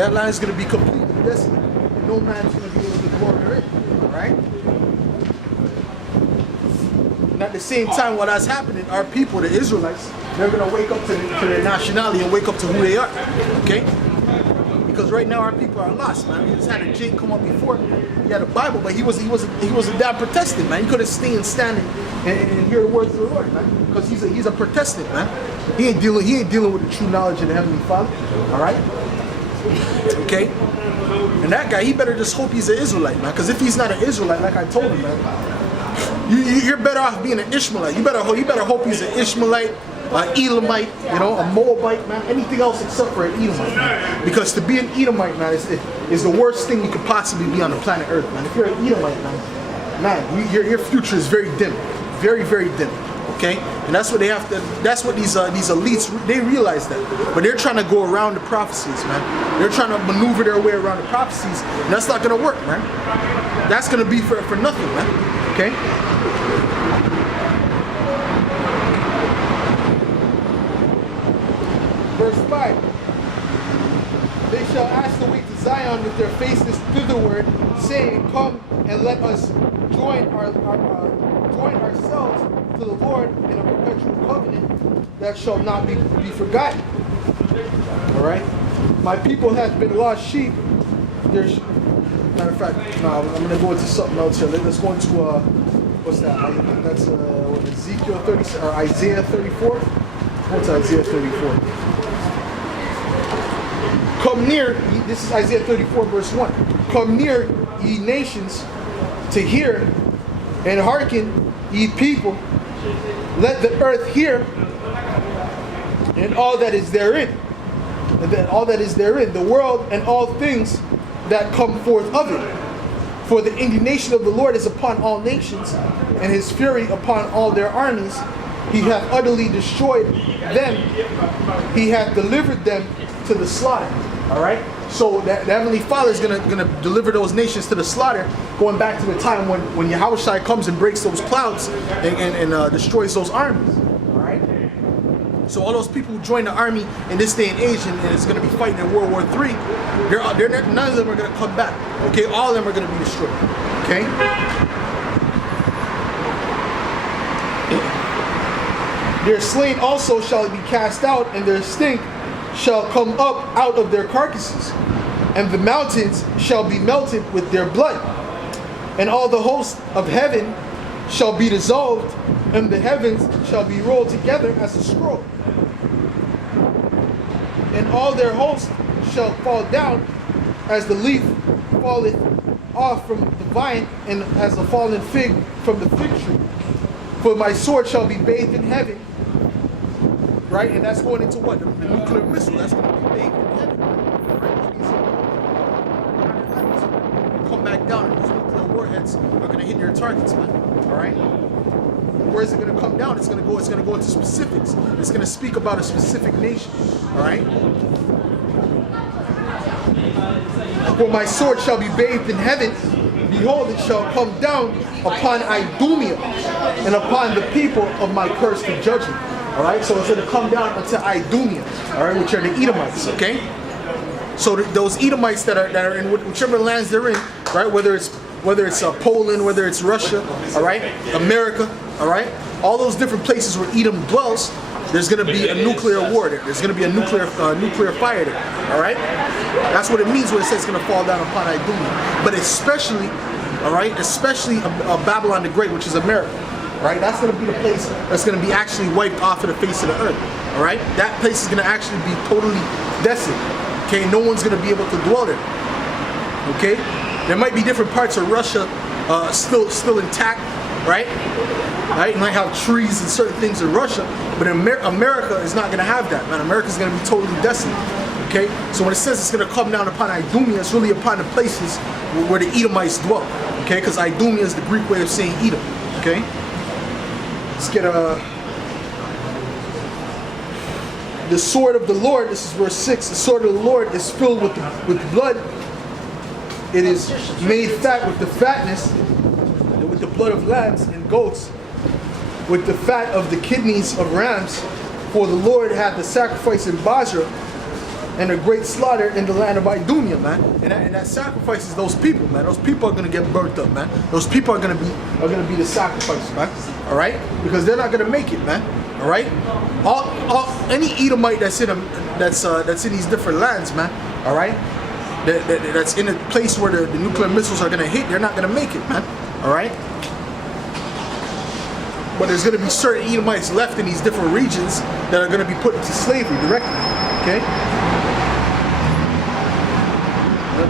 That land is going to be completely desolate. And no man's going to be able to dwell therein. Alright? And at the same time, while that's happening, our people, the Israelites, they're going to wake up to their nationality and wake up to who they are. Okay? Because right now our people are lost, man. We just had a Jake come up before. He had a Bible, but he was a damn Protestant, man. He couldn't stay and stand and hear the words of the Lord, man. Because he's a Protestant, man. He ain't dealing with the true knowledge of the Heavenly Father. Alright? Okay? And that guy, he better just hope he's an Israelite, man. Because if he's not an Israelite, like I told him, man, you're better off being an Ishmaelite. You better hope he's an Ishmaelite, an Elamite, a Moabite, man. Anything else except for an Edomite, man. Because to be an Edomite, man, is the worst thing you could possibly be on the planet Earth, man. If you're an Edomite, man, your future is very dim, very, very dim. Okay, and that's what they have to. That's what these elites, they realize that, but they're trying to go around the prophecies, man. They're trying to maneuver their way around the prophecies, and that's not gonna work, man. That's gonna be for nothing, man. Okay. Verse 5. They shall ask the way to Zion with their faces thitherward, saying, "Come and let us join ourselves to the Lord in a perpetual covenant that shall not be forgotten." All right. My people have been lost sheep. There's, matter of fact, no, I'm gonna go into something else here. Let's go into what's that? That's Ezekiel 30 or Isaiah 34. What's Isaiah 34? Come near. This is Isaiah 34, verse 1. Come near, ye nations, to hear, and hearken, ye people. Let the earth hear, and all that is therein. And then all that is therein, the world and all things that come forth of it. For the indignation of the Lord is upon all nations, and his fury upon all their armies. He hath utterly destroyed them. He hath delivered them to the slaughter. All right. So the Heavenly Father is gonna deliver those nations to the slaughter, going back to the time when Yahushua comes and breaks those clouds and destroys those armies. All right. So all those people who join the army in this day and age and it's going to be fighting in World War III, none of them are going to come back. Okay, all of them are going to be destroyed. Okay. Their slain also shall be cast out, and their stink shall come up out of their carcasses, and the mountains shall be melted with their blood, and all the hosts of heaven shall be dissolved, and the heavens shall be rolled together as a scroll, and all their hosts shall fall down as the leaf falleth off from the vine, and as a fallen fig from the fig tree. For my sword shall be bathed in heaven. Right? And that's going into what? The nuclear missile. That's going to be bathed in heaven. Right? Come back down, and those nuclear warheads are going to hit their targets, man. Alright? Where is it going to come down? It's going to go into specifics. It's going to speak about a specific nation. Alright? For my sword shall be bathed in heaven. Behold, it shall come down upon Idumea and upon the people of my curse to judgment. All right, so it's going to come down unto Idumea, all right, which are the Edomites. Okay, so those Edomites that are in whichever lands they're in, right, whether it's Poland, whether it's Russia, all right, America, all right, all those different places where Edom dwells, there's going to be a nuclear war there. There's going to be a nuclear fire there. All right, that's what it means when it says it's going to fall down upon Idumea. But especially, all right, Babylon the Great, which is America. Right, that's going to be the place that's going to be actually wiped off of the face of the earth. All right, that place is going to actually be totally desolate. Okay, no one's going to be able to dwell there. Okay, there might be different parts of Russia still intact. Right, you might have trees and certain things in Russia, but in America is not going to have that. Man, America is going to be totally desolate. Okay, so when it says it's going to come down upon Idumea, it's really upon the places where the Edomites dwell. Okay, because Idumea is the Greek way of saying Edom. Okay. Let's get the sword of the Lord. This is verse 6. The sword of the Lord is filled with blood. It is made fat with the fatness, and with the blood of lambs and goats, with the fat of the kidneys of rams. For the Lord hath the sacrifice in Basra, and a great slaughter in the land of Idumea, man. And that sacrifices those people, man. Those people are gonna get burnt up, man. Those people are gonna be the sacrifice, man. All right, because they're not gonna make it, man. All right, any Edomite that's in these different lands, man. All right, that's in a place where the nuclear missiles are gonna hit, they're not gonna make it, man. All right. But there's going to be certain Edomites left in these different regions that are going to be put into slavery directly. Okay? Let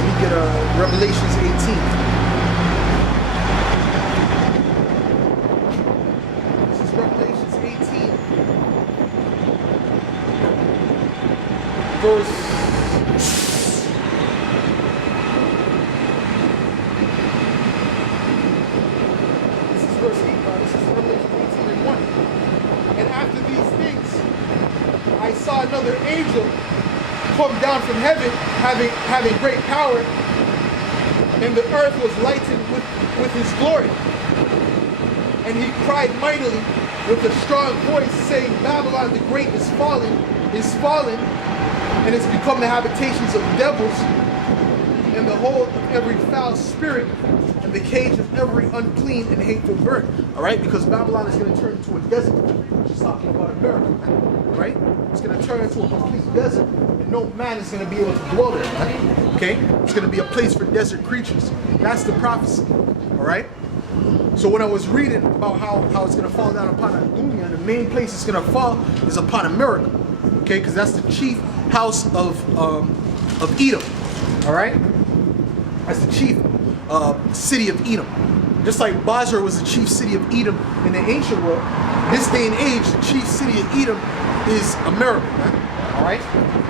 me get Revelations 18. This is Revelations 18. Verse another angel come down from heaven, having great power, and the earth was lightened with his glory. And he cried mightily with a strong voice, saying, Babylon the Great is fallen, and it's become the habitations of devils, and the hold of every foul spirit, and the cage of every unclean and hateful bird. All right, because Babylon is going to turn into a desert, which is talking about America, man. Right? It's going to turn into a complete desert, and no man is going to be able to dwell there, man. Okay? It's going to be a place for desert creatures. That's the prophecy. All right? So when I was reading about how it's going to fall down upon Idumea, the main place it's going to fall is upon America. Okay? Because that's the chief house of Edom. All right? That's the chief city of Edom. Just like Basra was the chief city of Edom in the ancient world, this day and age, the chief city of Edom is America, man. All right?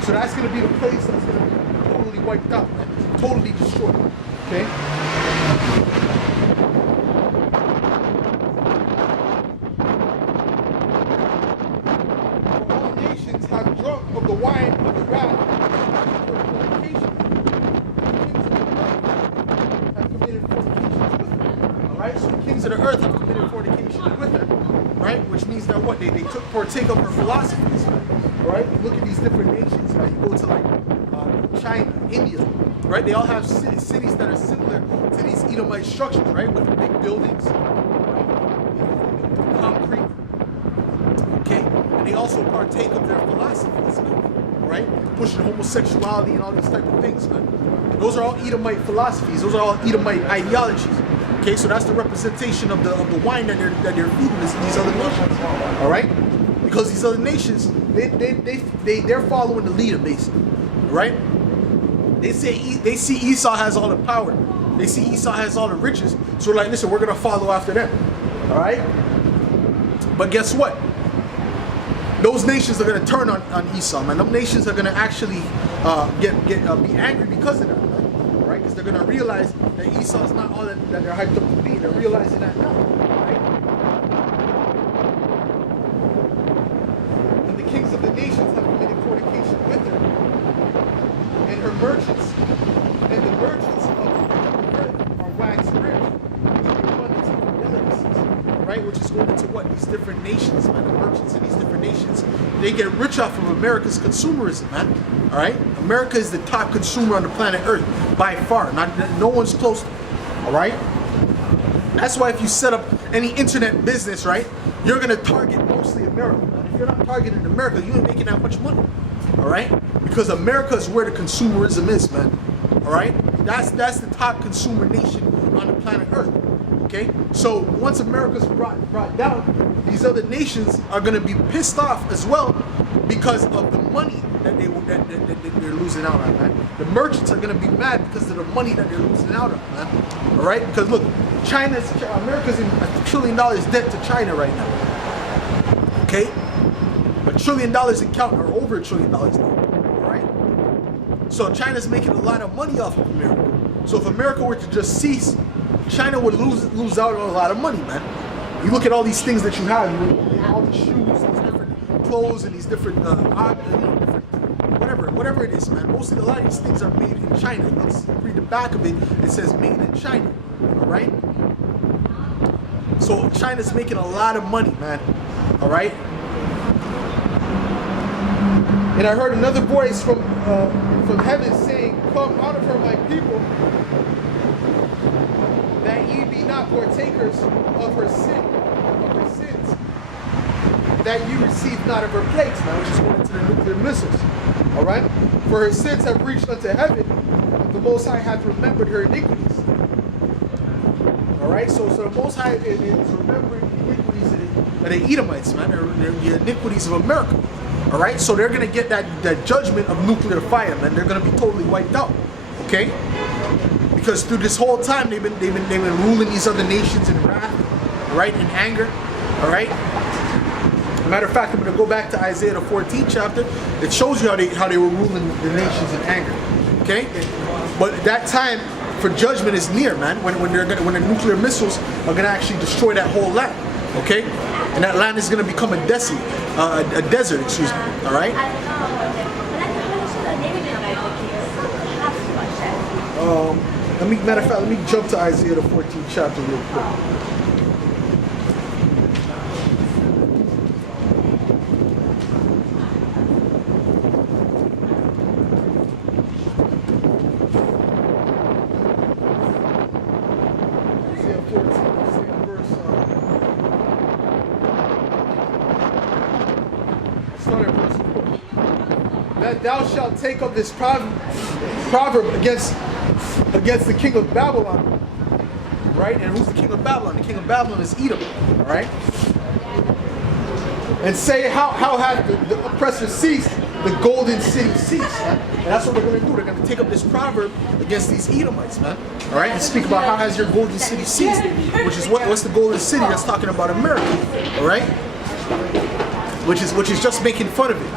So that's going to be the place that's going to be totally wiped out, man. Totally destroyed. Okay? For all nations have drunk of the wine of the wrath of fornication. So the kings of the earth have committed fornication with her, right? Which means that what? They partake of her philosophies, right? You look at these different nations, right? You go to like China, India, right? They all have cities that are similar to these Edomite structures, right? With big buildings, concrete, okay? And they also partake of their philosophies, right? Pushing homosexuality and all these type of things, man. Those are all Edomite philosophies. Those are all Edomite ideologies. Okay, so that's the representation of the wine that they're feeding these other nations. All right, because these other nations they're following the leader basically, right? They see Esau has all the power, they see Esau has all the riches, so they're like, listen, we're gonna follow after them. All right, but guess what? Those nations are gonna turn on Esau, man. Those nations are gonna actually be angry because of that. Right? Because they're going to realize that Esau is not all that they're hyped up to be. They're realizing that now. Right? And the kings of the nations have committed fornication with her. And her merchants, and the merchants of the earth are waxed rich with the abundance of her delicacies. Right? Which is going into what? These different nations, man. The merchants in these different nations, they get rich off of America's consumerism, man. All right? America is the top consumer on the planet Earth by far. No one's close to it. All right? That's why if you set up any internet business, right, you're going to target mostly America. And if you're not targeting America, you ain't making that much money. All right? Because America is where the consumerism is, man. All right? That's the top consumer nation on the planet Earth. Okay? So once America's brought down, these other nations are going to be pissed off as well because of the money that they're losing out on, man. The merchants are going to be mad because of the money that they're losing out on, man. All right? Because look, America's in $1 trillion debt to China right now. Okay? $1 trillion in count, or over $1 trillion now. All right? So China's making a lot of money off of America. So if America were to just cease, China would lose out on a lot of money, man. You look at all these things that you have, all the shoes, these different clothes, and these different whatever it is, man. Mostly a lot of these things are made in China. Let's read the back of it. It says made in China. All right. So China's making a lot of money, man. All right. And I heard another voice from heaven saying, "Come out of her, my people, that ye be not partakers of her sin, of her sins, that you receive not of her plagues," man, which is going into the nuclear missiles. All right. For her sins have reached unto heaven, the Most High hath remembered her iniquities. All right. So the Most High is remembering the iniquities of the Edomites, man. They're the iniquities of America. All right, so they're gonna get that judgment of nuclear fire, man. They're gonna be totally wiped out, okay? Because through this whole time they've been ruling these other nations in wrath, right, in anger, all right. Matter of fact, I'm gonna go back to Isaiah the 14th chapter. It shows you how they were ruling the nations in anger, okay? But that time for judgment is near, man. When the nuclear missiles are gonna actually destroy that whole land, okay? And that land is going to become a desert, excuse me, all right? Matter of fact, let me jump to Isaiah the 14th chapter real quick. Isaiah 14, verse... that thou shalt take up this proverb against the king of Babylon, right? And who's the king of Babylon? The king of Babylon is Edom, all right? And say, how hath the oppressor ceased, the golden city ceased? Right? And that's what they're going to do. They're going to take up this proverb against these Edomites, man, all right? And speak about how has your golden city ceased, which is what's the golden city? That's talking about America, all right? Which is just making fun of it.